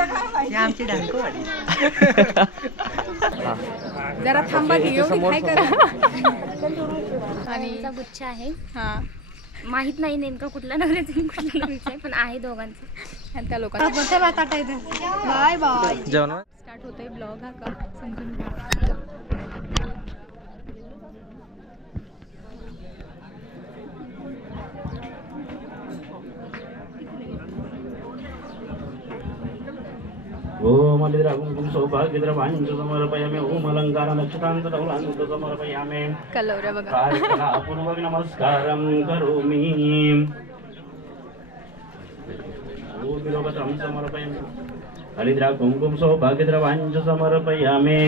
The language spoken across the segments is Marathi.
आमची डांगोवाडी. जरा थांबा की एवढी काय करा. आणि गुच्छा आहे. हा माहित नाही नेमका कुठल्या नवऱ्याचा कुठल्या नवरीचा आहे, पण आहे दोघांचं. आणि त्या लोकांना बाय बाय. जेवण स्टार्ट होतोय ब्लॉग हा का समजून घ्या. ओम अलिद्रागुं सौभाग्यद्रवांच समर्पयामि. ओम अलंकार नक्षत्रांत दौलांत समर्पयामि. कलवऱ्या बघा. कार्यकलापूर्वक नमस्कारं करोमि. ओम विलोकतं समर्पयामि. अलिद्रागुं सौभाग्यद्रवांच समर्पयामि.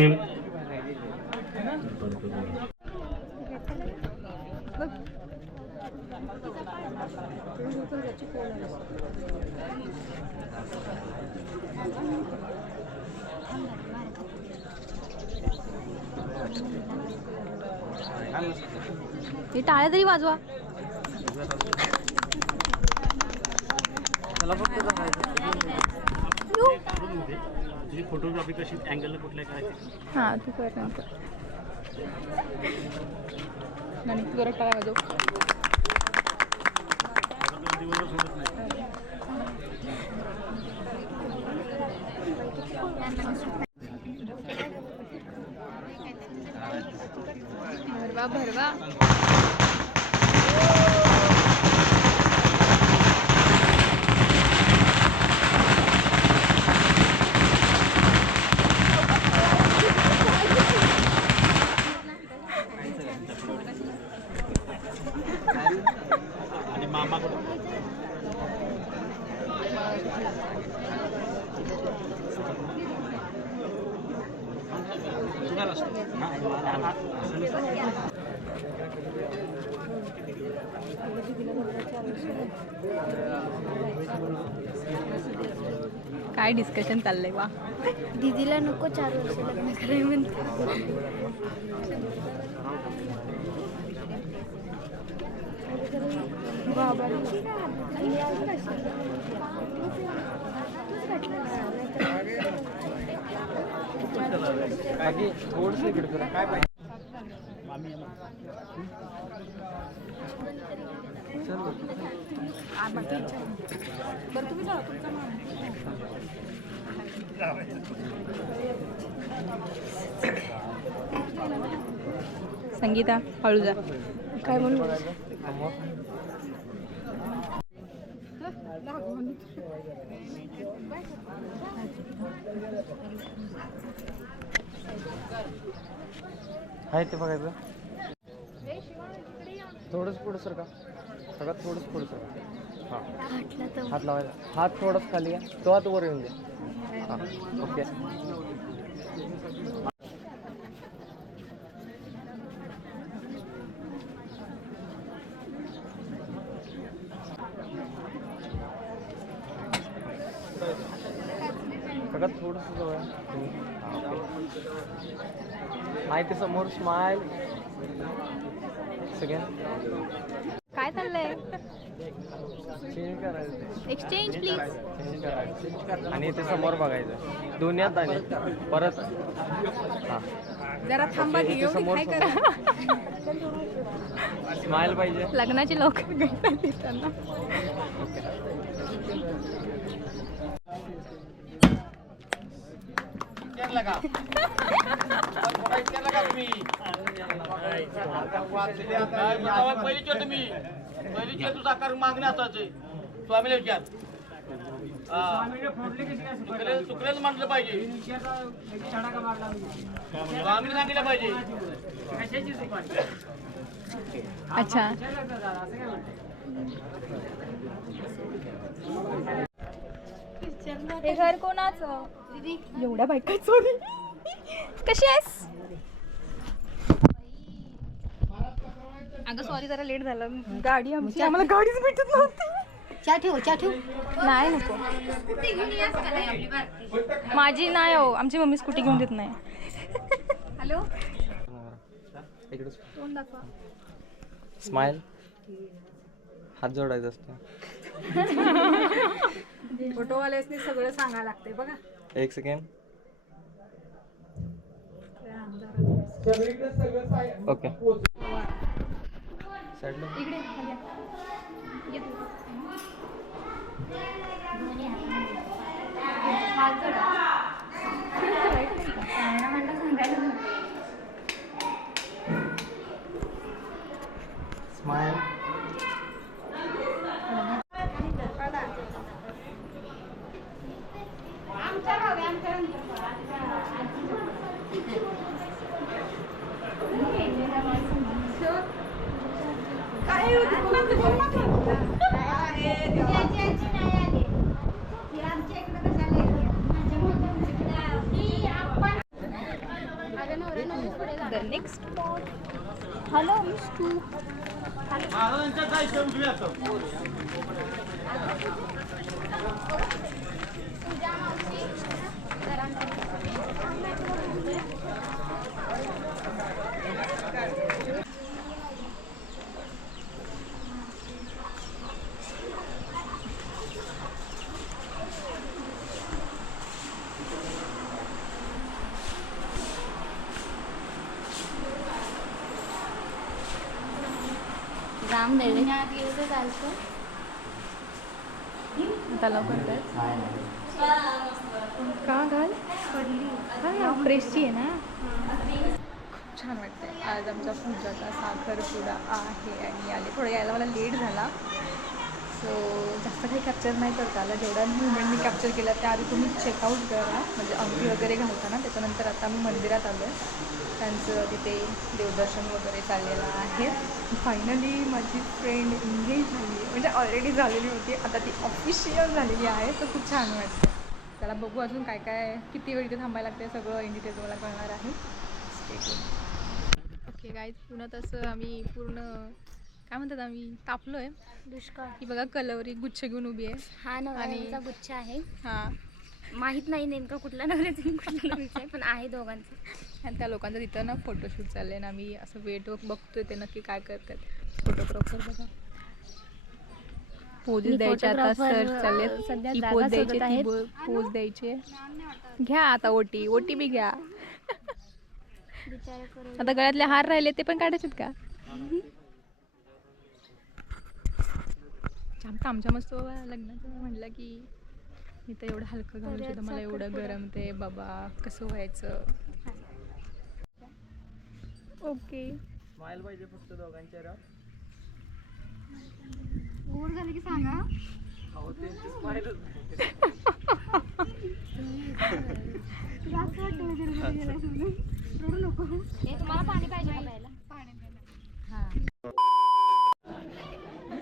हे टाळ्या तरी वाजवा. फोटोग्राफी कशी अँगल कुठल्या करायची. हा तू कर नंतर. आणि तू जरा टाळ्या वाजव. भरवा भरवा. आणि मामा काय डिस्कशन चाललंय वा. दीदीला नको 4 वर्ष लग्न करायला म्हणते. थोडस इकडे करा. काय पाहिजे संगीता हळू जा. काय म्हणू. आहे ते बघायचं. थोडंच पुढं सर का सगळ्यात थोडंच पुढं सर. हां हात लावायचा. हात थोडंच खाली या. तो हात वर येऊन द्या. हां ओके. सगळ्यात थोडंसं जवळ आहे ते समोर. Smile second. काय चाललंय. चेंज करायचं. Exchange please. चेंज करायचं आणि ते समोर बघायचं. दोन्हीत आणि परत. हां जरा थांबा की एवढी काय करा. स्माइल पाहिजे. लग्नाची लवकर गणपती त्यांना. स्वामीला विचार. चुकलेच म्हटलं पाहिजे. स्वामीने सांगितलं पाहिजे. अच्छा हे घर कोणाचं. एवढ्या बायका चोरी. कशी आहेस. अगं सॉरी जरा लेट झालं. गाडी आमची आम्हाला गाडीच भेटत नव्हती. चहा ठेव. नाही नको. माझी नाही हो. आमची मम्मी स्कूटी घेऊन देत नाही. Hello smile. हात जोडायचा असतो. फोटोवाल्यासनी सगळं सांगायला लागते बघा. एक सेकंड. ओके इकडे smile. The next hello miss तू महाराजांच्या काय शिवून घेऊया आता. राम देवण्यात गेलं चालतं. आता लवकर कर. का घाल हा फ्रेशची आहे ना. खूप छान वाटतंय. आज आमच्या पूजाचा साखरपुडा आहे आणि आले थोडं यायला मला लेट झाला. सो जास्त काही कॅप्चर नाही करता आलं. जेवढा मुवमेंट मी कॅप्चर केला त्याआधी तुम्ही चेकआउट करा. म्हणजे अंगठी वगैरे घालताना त्याच्यानंतर आता मी मंदिरात आलो आहे. त्यांचं तिथे देवदर्शन वगैरे चाललेलं आहे. फायनली माझी फ्रेंड एंगेज झाली म्हणजे ऑलरेडी झालेली होती. आता ती ऑफिशियल झालेली आहे. तर खूप छान वाटतं. त्याला बघू अजून काय काय किती वेळ इथे थांबायला लागते सगळं इन डिटेल मला कळणार आहे. ओके गाईज पुन्हा तसं आम्ही पूर्ण काय म्हणतात आम्ही तापलो आहे. दुष्काळ. ही बघा कलवरी गुच्छ घेऊन उभी आहे. हा नवऱ्याचा गुच्छ आहे. हां माहित नाही नेमका कुठल्या नवऱ्याचा कुठल्या नवरीचा आहे पण आहे दोघांचं. आणि त्या लोकांचं तिथं ना फोटोशूट चाललं आहे ना. आम्ही असं वेट बघतोय ते नक्की काय करतात. फोटोग्राफर बघा पोज द्यायचे आता सर चालले. सध्या ही जागा पोज द्यायची शोधत आहेत. पोज द्यायचे. घ्या आता ओटी बी घ्या. विचार करू. आता गळ्यातले हार राहिले ते पण काढायचेत का. आमच्या मस्त लग्नाचं म्हटलं की मी तर एवढं हलकं घालून सुद्धा मला एवढं गरम ते बाबा कसं व्हायचं. ओके स्माइल पाहिजे फक्त दोघांच्या. गोड झालं की सांगा. हो त्यांची स्माइलच तुम्हाला पाणी पाहिजे का प्यायला?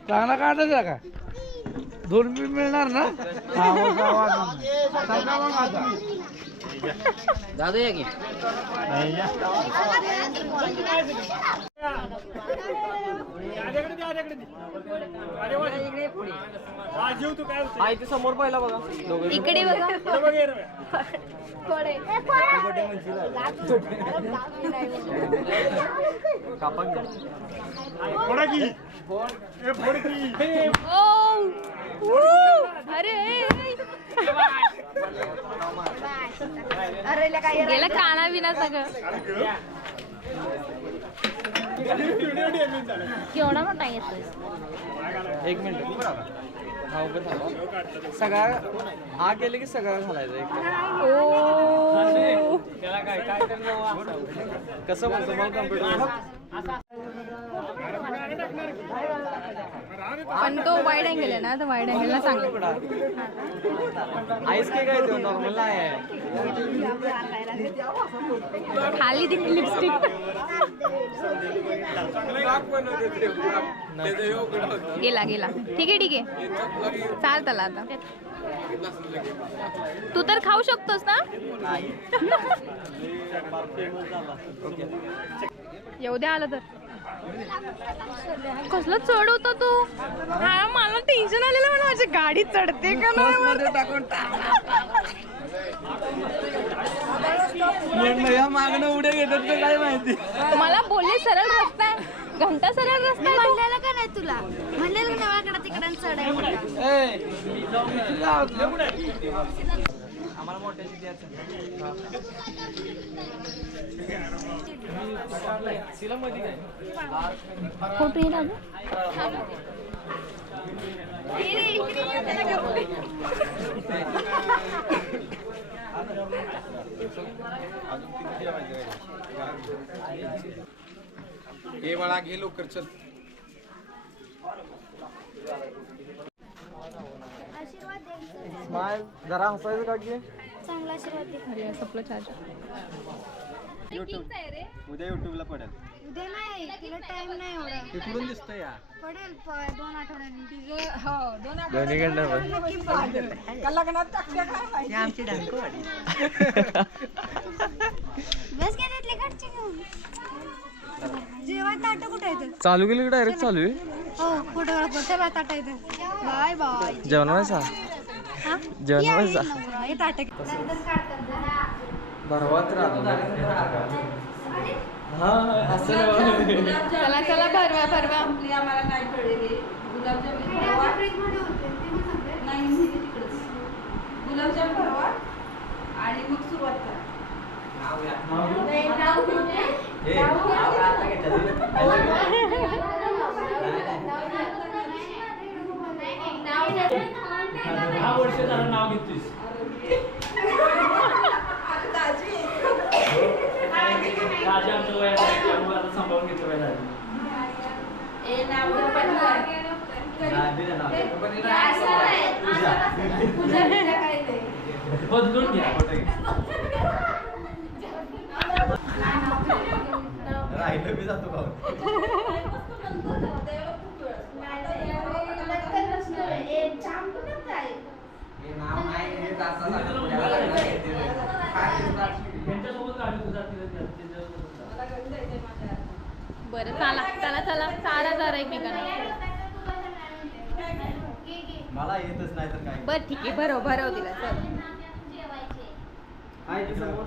चांगला काढायचा का 2 रुपये मिळणार ना. दादा या की आहे ते समोर पाहिला बघा. इकडे बघा. गेला काना बिना सगळं. केवढा मोठा येतोय. 1 मिनिट. हा उभं थांबा. सगळा हा केले की सगळं घालायचं. त्याला काय कसं म्हणतो मग कम्प्युटर. पण तो वाईड अँगल आहे ना. तर वाईड अँगलला चांगला. आईस केक आहे तो नॉर्मल नाही आहे. खाली ती लिपस्टिक. गेला ठीक आहे चाल त्याला आता. तू तर खाऊ शकतोस ना. येऊ द्या आलं तर. कसलं चढ होता तू. हा मला टेन्शन आलेलं म्हणून माझी गाडी चढते का या मागणं उड्या घेतात ते काय माहिती. मला बोलले सरळ रस्ता घंटा सरळ रस्ता म्हणलेला का नाही तुला म्हणलेलं ना वाकडा तिकडं चढाय आम्हाला मोठ्याची द्यायचं तिला मध्ये काय फोटो येईल अगं हे बाळा घे लवकर चल स्माइल जरा हसायचं का की चांगला आशीर्वाद दे अरे संपलं चार्जर उद्या युट्यूबला पडेल उद्या नाही तुला टाइम नाही एवढा तिकडून दिसतंय या पडेल 2 आठवड्यांनी ही आमची डांगरवाडी बस काय त्यातले काढचे घेऊन जेवण ताटं कुठे येतं चालू केलं की डायरेक्ट चालू आहे हो फोटोग्राफर चला ताटा येतं बाय बाय जेवण व्हायचा जेवण व्हायचा हे ताटं बरवाच चला चला भरवा भरवा गुलाबजाम भरवा आणि मग सुरुवात करा वर्ष झालं नाव घेतोस राजा आमचं वयात आहे त्यामुळे आता सांभाळून घेतो वयात बदलून घ्या राहिलं मी जातो भाऊ बरं चला चला चला चारा जरा एकमेकांना मला येतच नाही तर काय बरं ठीक आहे भरव भरव तिला चल आहे ते समोर